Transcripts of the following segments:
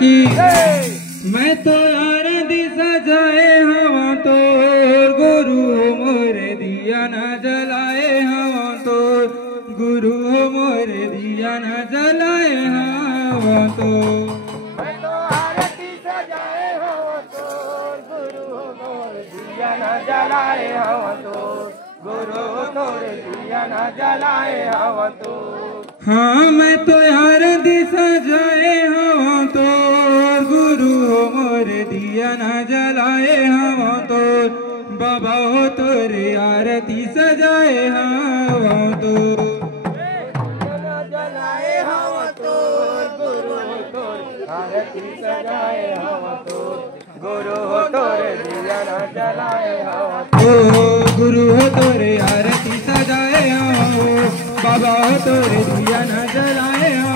की। मैं तो यार दी सजाए हवा तो गुरु मोरे दिया न जलाए हवा तो गुरु मोरे दिया न जलाए हवा तो। मैं तो आरती सजाए हवा तो गुरु मोरे दिया न जलाए हवा तो गुरु मोरे दिया न जलाए हवा तो। हाँ मैं तो यार दी सजाए हवा तो गुरु मोरे दिया न जलाए हवा तो बाबा हो तोरे आरती सजाए हवा तो। जलाए हवा तो गुरु तोरे आरती सजाए हवा तो गुरु तोरे दिया न जलाए हवा तो। गुरु हो तोरे आरती सजाए हो बाबा हो तोरे दिया न जलाए हो।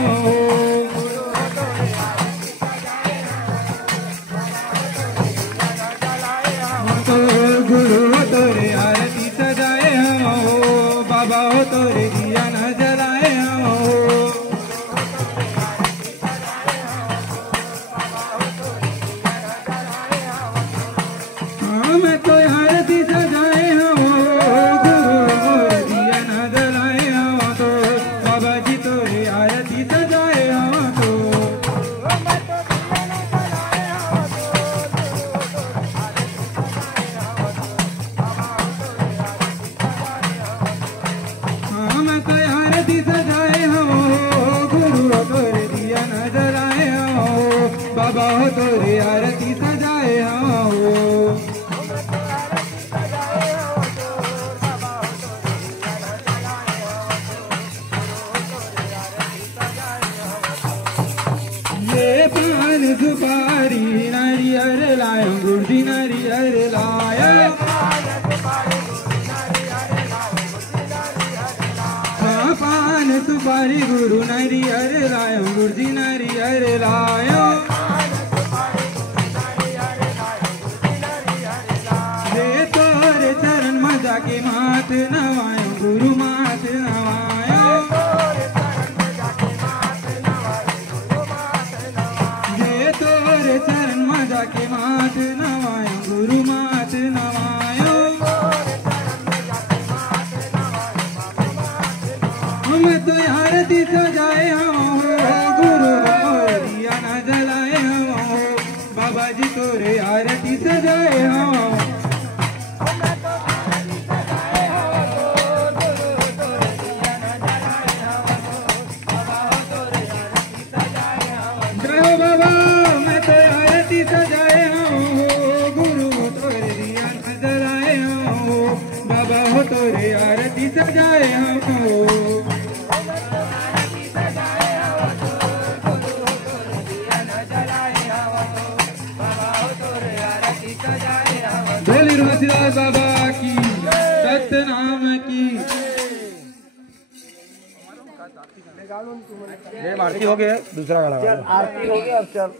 गुरु हो तोरे आरती सजाए हो बाबा हो तोरे दिया न जलाए हो। हाँ मैं तो आरती सजाए हो गुरु मोरे दिया न जलाए हो तो बाबा जी तोरे आरती सजाए हो तो। हाँ मैं तो आरती सजाए हो गुरु तोरे दिया न जलाए हो बाबा हो तोरे आरती सजाए हो। ये पान सुपारी नारियल लायो गुरुजी नारियल लायो। हाँ पान सुपारी गुरु नारियल लायो गुरुजी नारियल लायो। ये तोरे चरण में जाके मात नवायो गुरु मात नवायो। चरण में जाके मात नवायो गुरु मात नवायो। मैं तो आरती सजाए हो गुरु मोरे दिया न जलाए हो बाबा जी तोरे आरती सजाए हो। बाबा मैं तो आरती सजाए हो गुरु तोरे दिया न जलाए हो बाबा हो तोरे आरती सजाए हो। बोली तुलसीदास बाबा की सतनाम की। आरती हो गया दूसरा गाना आरती हो गया अब चल।